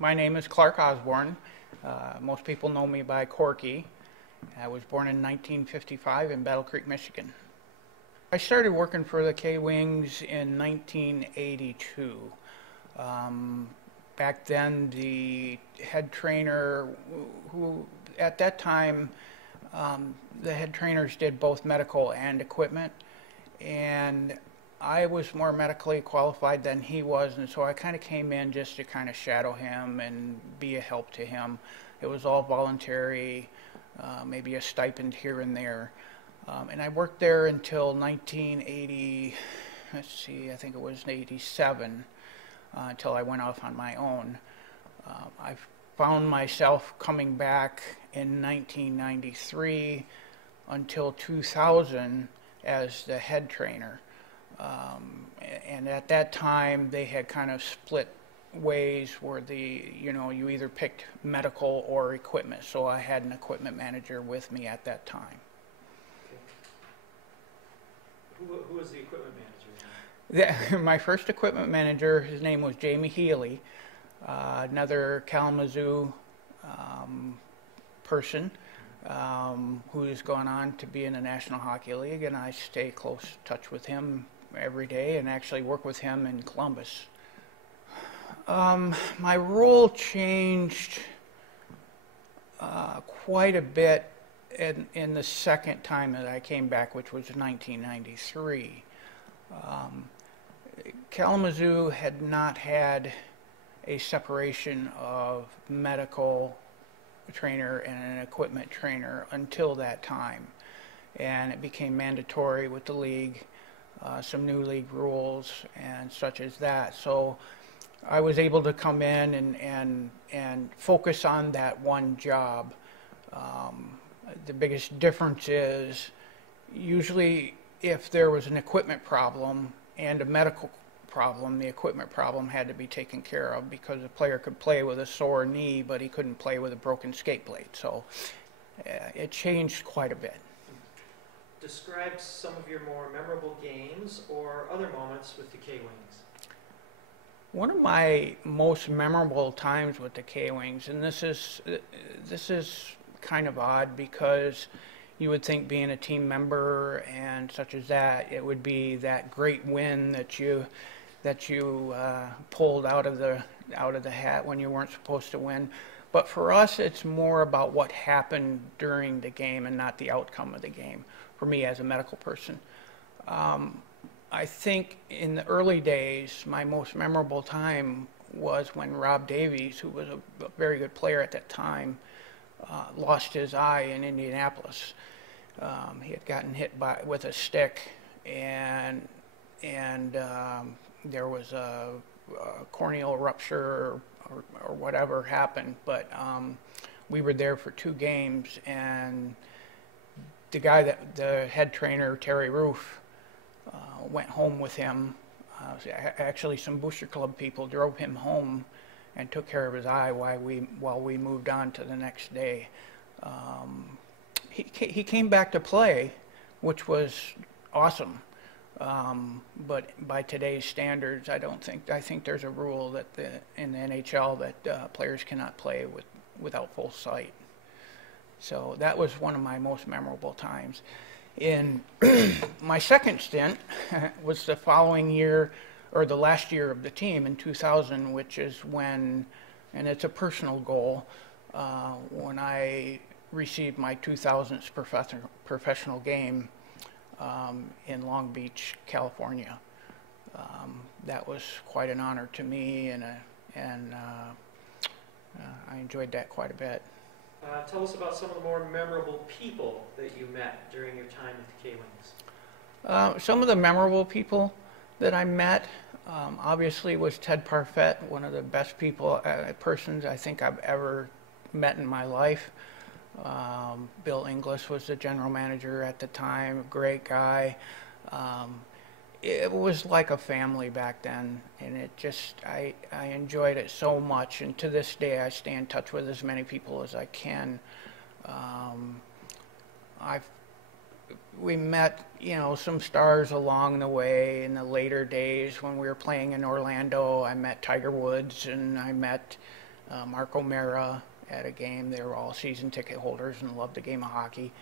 My name is Clark Osborne. Most people know me by Corky. I was born in 1955 in Battle Creek, Michigan. I started working for the K-Wings in 1982. Back then, the head trainer, who at that time, the head trainers did both medical and equipment, and I was more medically qualified than he was, and so I kind of came in just to kind of shadow him and be a help to him. It was all voluntary, maybe a stipend here and there. And I worked there until 1980, let's see, I think it was 87, until I went off on my own. I found myself coming back in 1993 until 2000 as the head trainer. And at that time, they had kind of split ways where you either picked medical or equipment. So I had an equipment manager with me at that time. Okay. Who was the equipment manager? My first equipment manager, his name was Jamie Healy, another Kalamazoo person who's gone on to be in the National Hockey League, and I stay close touch with him every day and actually work with him in Columbus. My role changed quite a bit in the second time that I came back, which was 1993. Kalamazoo had not had a separation of medical trainer and an equipment trainer until that time, and it became mandatory with the league, some new league rules and such as that. So I was able to come in and focus on that one job. The biggest difference is usually if there was an equipment problem and a medical problem, the equipment problem had to be taken care of, because a player could play with a sore knee, but he couldn't play with a broken skate blade. So it changed quite a bit. Describe some of your more memorable games or other moments with the K-Wings. One of my most memorable times with the K-Wings, and this is kind of odd, because you would think, being a team member and such as that, it would be that great win that you pulled out of the hat when you weren't supposed to win. But for us, it's more about what happened during the game and not the outcome of the game, for me as a medical person. I think in the early days, my most memorable time was when Rob Davies, who was a very good player at that time, lost his eye in Indianapolis. He had gotten hit with a stick, and there was a corneal rupture or whatever happened. But we were there for 2 games, and the head trainer, Terry Roof, went home with him. Actually, some Booster Club people drove him home and took care of his eye while we moved on to the next day. He came back to play, which was awesome. But by today's standards, I think there's a rule that in the NHL that players cannot play without full sight. So that was one of my most memorable times. In my second stint was the following year, or the last year of the team in 2000, which is when, and it's a personal goal, when I received my 2000th professional game in Long Beach, California. That was quite an honor to me, and I enjoyed that quite a bit. Tell us about some of the more memorable people that you met during your time at the K-Wings. Some of the memorable people that I met, obviously, was Ted Parfett, one of the best persons I think I've ever met in my life. Bill Inglis was the general manager at the time, a great guy. It was like a family back then, and I enjoyed it so much, and to this day I stay in touch with as many people as I can. We met, some stars along the way in the later days when we were playing in Orlando. I met Tiger Woods, and I met Mark O'Mara at a game. They were all season ticket holders and loved the game of hockey.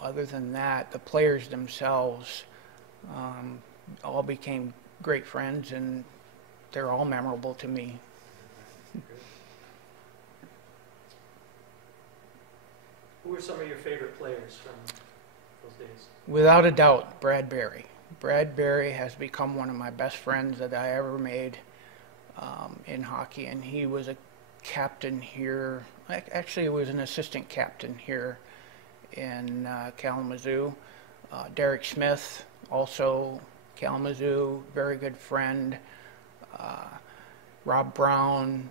Other than that, the players themselves all became great friends, and they're all memorable to me. Who were some of your favorite players from those days? Without a doubt, Brad Berry. Brad Berry has become one of my best friends that I ever made in hockey, and he was a captain here. Actually, he was an assistant captain here in Kalamazoo. Derek Smith, also Kalamazoo, very good friend. Rob Brown.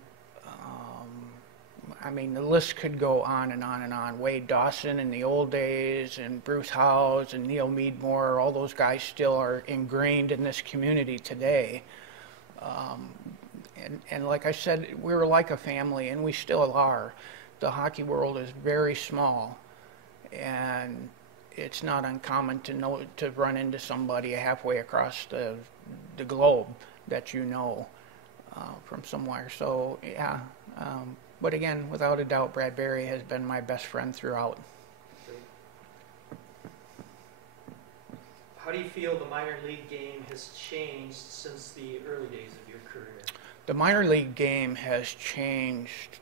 I mean, the list could go on and on and on. Wade Dawson in the old days, and Bruce Howes and Neil Meadmore, all those guys still are ingrained in this community today. And like I said, we were like a family, and we still are. The hockey world is very small, and it's not uncommon to run into somebody halfway across the globe that you know from somewhere. So yeah, but again, without a doubt, Brad Berry has been my best friend throughout. How do you feel the minor league game has changed since the early days of your career? The minor league game has changed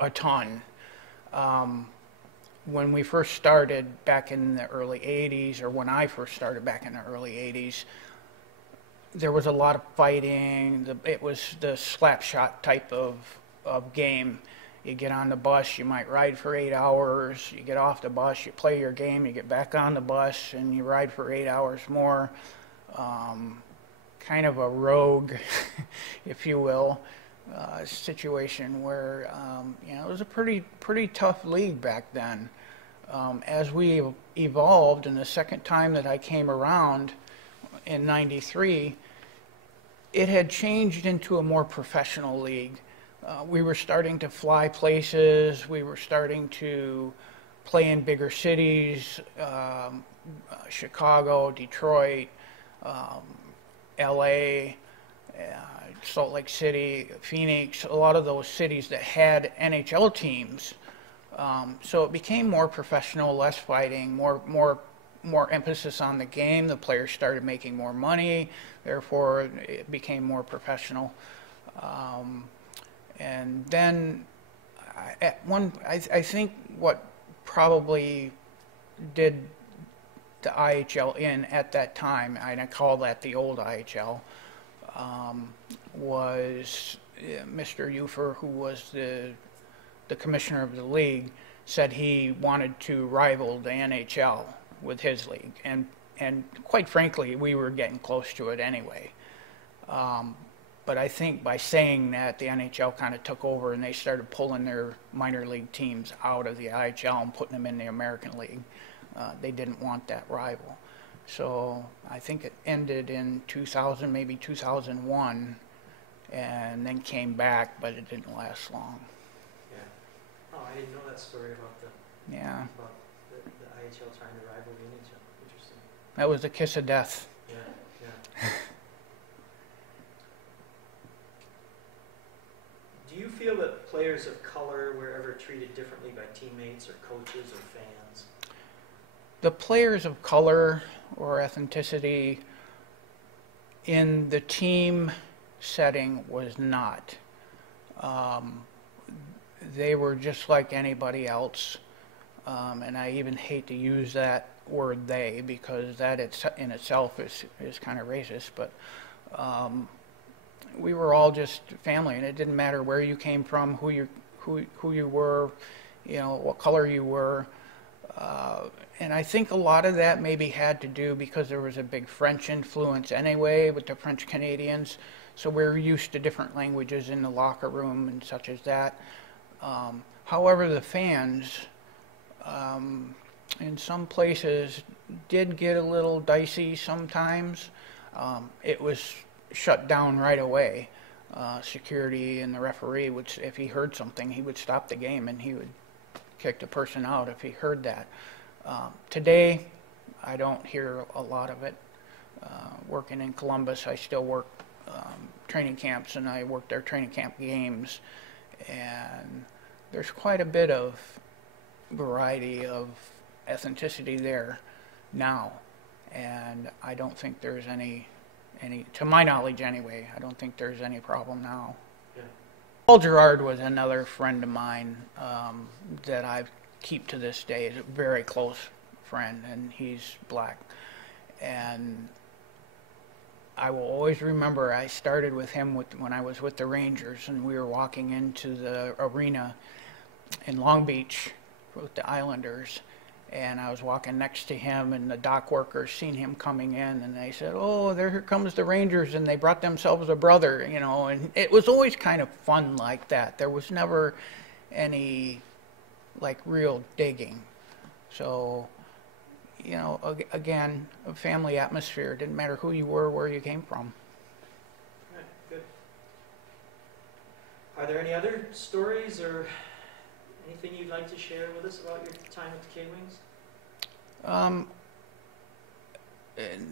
a ton. When we first started back in the early 80s, or when I first started back in the early 80s, there was a lot of fighting. It was the slap shot type of game. You get on the bus, you might ride for 8 hours. You get off the bus, you play your game, you get back on the bus, and you ride for 8 hours more. Kind of a rogue, if you will, situation where it was a pretty tough league back then. As we evolved, and the second time that I came around in '93, it had changed into a more professional league. We were starting to fly places. We were starting to play in bigger cities, Chicago, Detroit, LA, Salt Lake City, Phoenix, a lot of those cities that had NHL teams. So it became more professional, less fighting, more emphasis on the game. The players started making more money, therefore it became more professional. And then I think what probably did the IHL in at that time, and I call that the old IHL, was Mr. Ufer, who was the commissioner of the league, said he wanted to rival the NHL with his league, and quite frankly, we were getting close to it anyway. But I think by saying that, the NHL kind of took over, and they started pulling their minor league teams out of the IHL and putting them in the American League. They didn't want that rival. So I think it ended in 2000, maybe 2001, and then came back, but it didn't last long. Yeah. Oh, I didn't know that story about the IHL trying to rival the NHL. Interesting. That was the kiss of death. Yeah. Do you feel that players of color were ever treated differently by teammates or coaches or fans? The players of color or ethnicity in the team setting was not. They were just like anybody else, and I even hate to use that word "they" because that in itself is kind of racist, but we were all just family, and it didn't matter where you came from, who you were, what color you were. And I think a lot of that maybe had to do because there was a big French influence anyway with the French Canadians, so we're used to different languages in the locker room and such as that. However, the fans in some places did get a little dicey sometimes. It was shut down right away. Security and the referee would, if he heard something, he would stop the game and he would kick the person out if he heard that. Today, I don't hear a lot of it. Working in Columbus, I still work training camps, and I worked their training camp games, and there's quite a bit of variety of ethnicity there now, and I don't think there's any, to my knowledge anyway, I don't think there's any problem now. Yeah. Paul Gerard was another friend of mine that I keep to this day. He's a very close friend, and he's black. And I will always remember I started with him when I was with the Rangers, and we were walking into the arena in Long Beach with the Islanders, and I was walking next to him, and the dock workers seen him coming in, and they said, "Oh, here comes the Rangers," and they brought themselves a brother, you know, and it was always kind of fun like that. There was never any, like, real digging. So, you know, again, a family atmosphere. It didn't matter who you were, where you came from. Right, good. Are there any other stories or anything you'd like to share with us about your time at the K-Wings?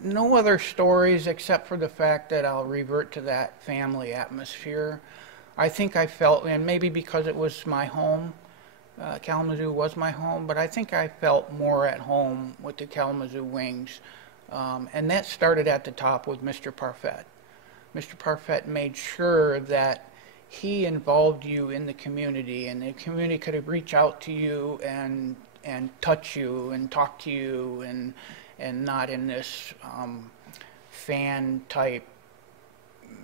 No other stories except for the fact that I'll revert to that family atmosphere. I think I felt, and maybe because it was my home, Kalamazoo was my home, but I think I felt more at home with the Kalamazoo Wings. And that started at the top with Mr. Parfait. Mr. Parfait made sure that he involved you in the community, and the community could reach out to you and touch you and talk to you, and not in this fan type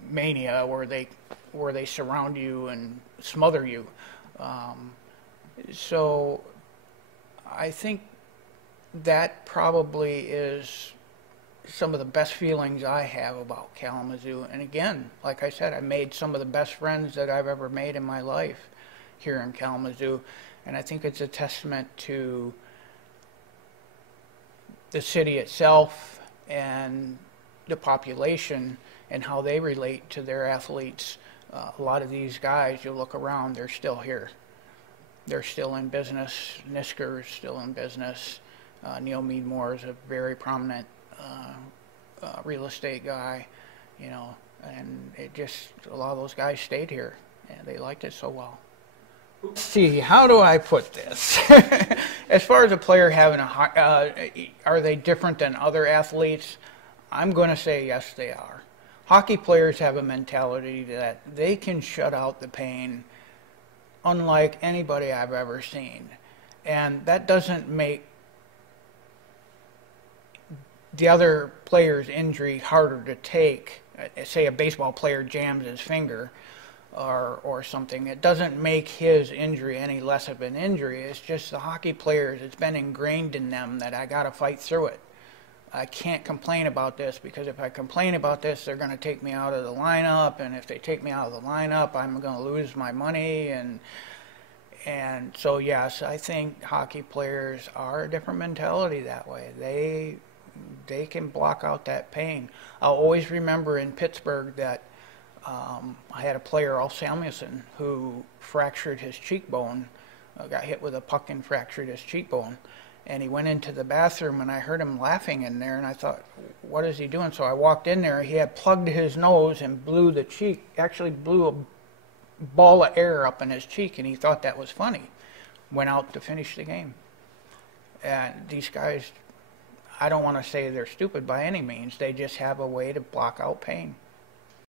mania where they surround you and smother you. So I think that probably is some of the best feelings I have about Kalamazoo. And again, like I said, I made some of the best friends that I've ever made in my life here in Kalamazoo. And I think it's a testament to the city itself and the population and how they relate to their athletes. A lot of these guys, you look around, they're still here. They're still in business. Nisker's still in business. Neil Meadmore is a very prominent real estate guy, you know, and it just, a lot of those guys stayed here, and they liked it so well. Let's see, how do I put this? As far as a player having are they different than other athletes? I'm going to say yes, they are. Hockey players have a mentality that they can shut out the pain unlike anybody I've ever seen. And that doesn't make the other player's injury harder to take. Say a baseball player jams his finger or something. It doesn't make his injury any less of an injury. It's just the hockey players, it's been ingrained in them that I got to fight through it. I can't complain about this, because if I complain about this, they're going to take me out of the lineup, and if they take me out of the lineup, I'm going to lose my money, and so yes, I think hockey players are a different mentality that way. They can block out that pain. I'll always remember in Pittsburgh that I had a player, Al Samuelson, who fractured his cheekbone, got hit with a puck and fractured his cheekbone. And he went into the bathroom, and I heard him laughing in there, and I thought, what is he doing? So I walked in there. He had plugged his nose and blew the cheek, actually blew a ball of air up in his cheek, and he thought that was funny. Went out to finish the game. And these guys, I don't want to say they're stupid by any means. They just have a way to block out pain.